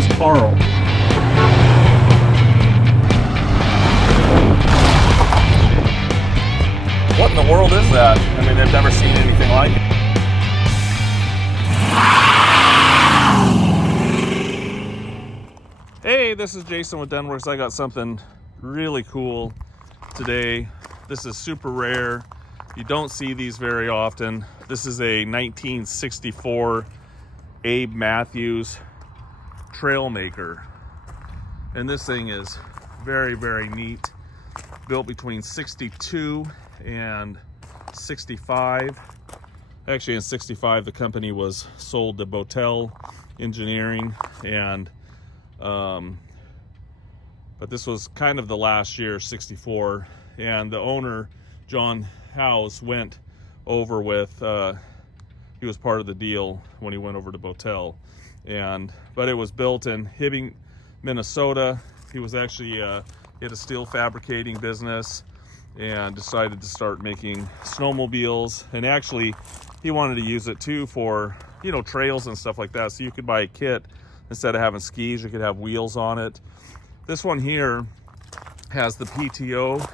says Carl. What in the world is that? I mean, they've never seen anything like it. Hey, this is Jason with Denwerks. I got something really cool today. This is super rare. You don't see these very often. This is a 1964 Abe Mathews Trailmaker. And this thing is very, very neat. Built between 62 and 65. Actually in 65 the company was sold to Botel Engineering, and but this was kind of the last year, 64, and the owner John House went over with he was part of the deal when he went over to Botel, but it was built in Hibbing, Minnesota. He was actually he had a steel fabricating business and decided to start making snowmobiles, and actually he wanted to use it too for, you know, trails and stuff like that. So you could buy a kit, instead of having skis you could have wheels on it. This one here has the PTO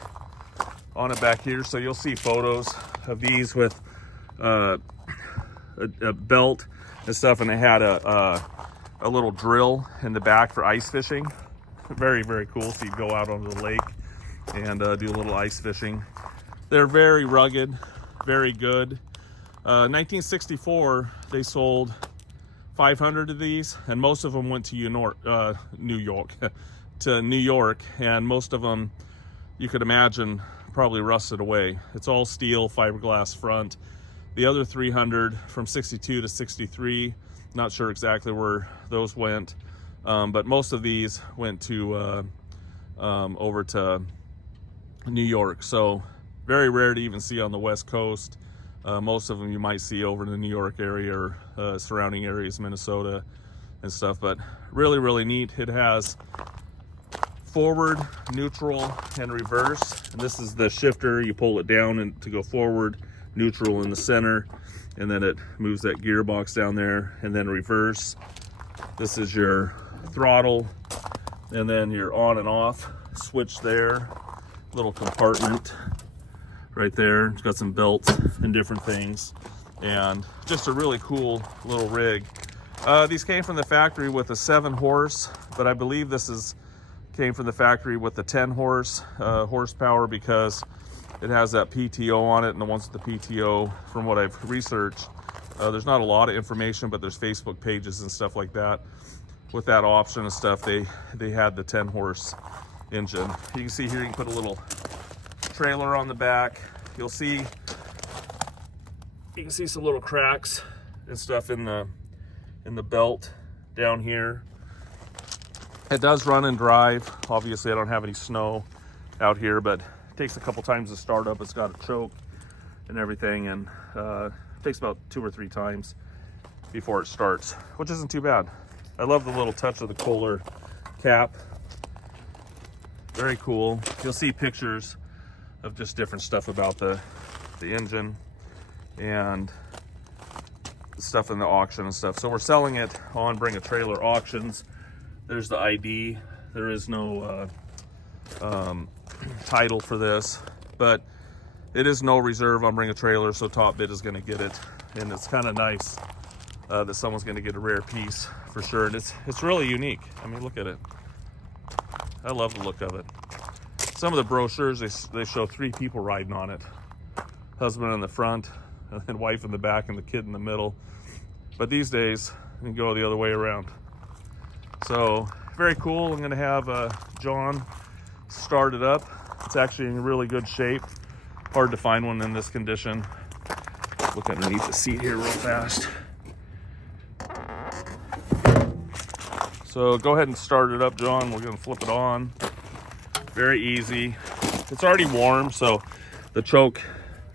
on it back here, so you'll see photos of these with a belt and stuff, and it had a little drill in the back for ice fishing. Very, very cool. So you go out onto the lake and do a little ice fishing. They're very rugged, very good. 1964 they sold 500 of these, and most of them went to New York to New York, and most of them, you could imagine, probably rusted away. It's all steel, fiberglass front. The other 300 from 62 to 63, not sure exactly where those went, but most of these went to over to New York. So very rare to even see on the West Coast. Most of them you might see over in the New York area or surrounding areas, Minnesota and stuff, but really, really neat. It has forward, neutral, and reverse, and this is the shifter. You pull it down and to go forward, neutral in the center, and then it moves that gearbox down there, and then reverse. This is your throttle, and then your on and off switch there. Little compartment right there. It's got some belts and different things, and just a really cool little rig. These came from the factory with a 7-horse, but I believe this came from the factory with the 10 horsepower, because it has that PTO on it, and the ones with the PTO, from what I've researched, there's not a lot of information, but there's Facebook pages and stuff like that. With that option and stuff, they had the 10 horse engine. You can see here, you can put a little trailer on the back. You can see some little cracks and stuff in the belt down here. It does run and drive. Obviously I don't have any snow out here, but it takes a couple times to start up. It's got a choke and everything, and it takes about 2 or 3 times before it starts, which isn't too bad. I love the little touch of the Kohler cap. Very cool. You'll see pictures of just different stuff about the engine and the stuff in the auction and stuff. So we're selling it on Bring a Trailer auctions. There's the ID. There is no title for this, but it is no reserve on Bring a Trailer, so top bid is going to get it, and it's kind of nice that someone's going to get a rare piece for sure. And it's really unique. I mean, look at it. I love the look of it. Some of the brochures, they show 3 people riding on it. Husband in the front, and then wife in the back, and the kid in the middle. But these days, you can go the other way around. So, very cool. I'm going to have John start it up. It's actually in really good shape. Hard to find one in this condition. Look underneath the seat here real fast. So go ahead and start it up, John. We're going to flip it on. Very easy. It's already warm, so the choke,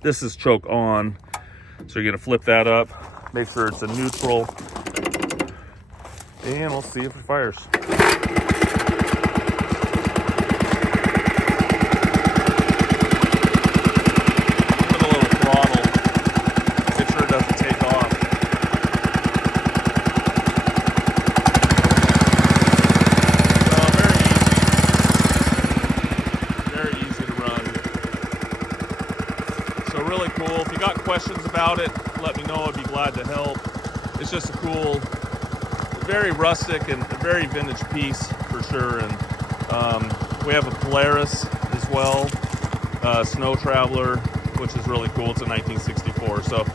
this is choke on. So you're going to flip that up. Make sure it's a neutral. And we'll see if it fires. Put a little throttle. Make sure it doesn't take off. questions about it, let me know. I'd be glad to help. It's just a cool, very rustic and very vintage piece for sure. And we have a Polaris as well, Snow Traveler, which is really cool. It's a 1964. So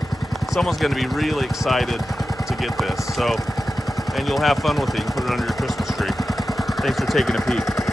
someone's going to be really excited to get this. So, and you'll have fun with it. You can put it under your Christmas tree. Thanks for taking a peek.